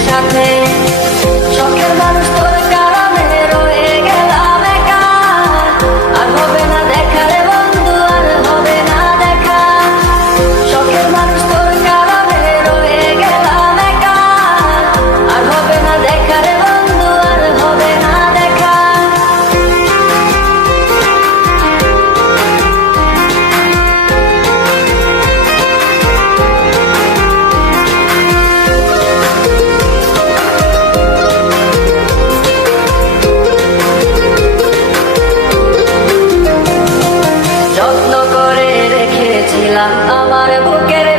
সাথে I will get it.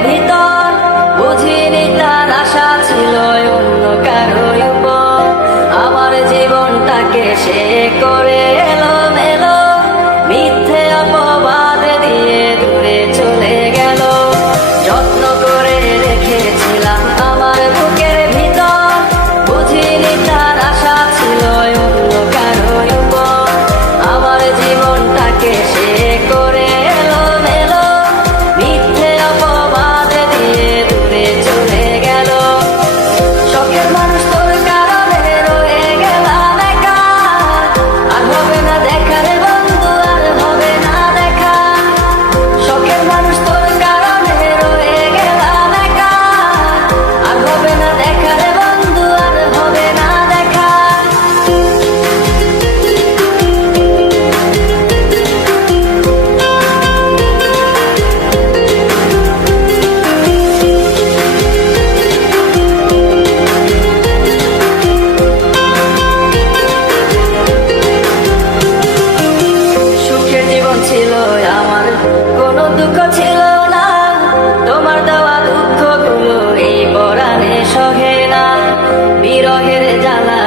কোনো দুঃখ ছিল না। তোমার দেওয়া দুঃখগুলো এই পরাণে সহে না। বিরহের জ্বালা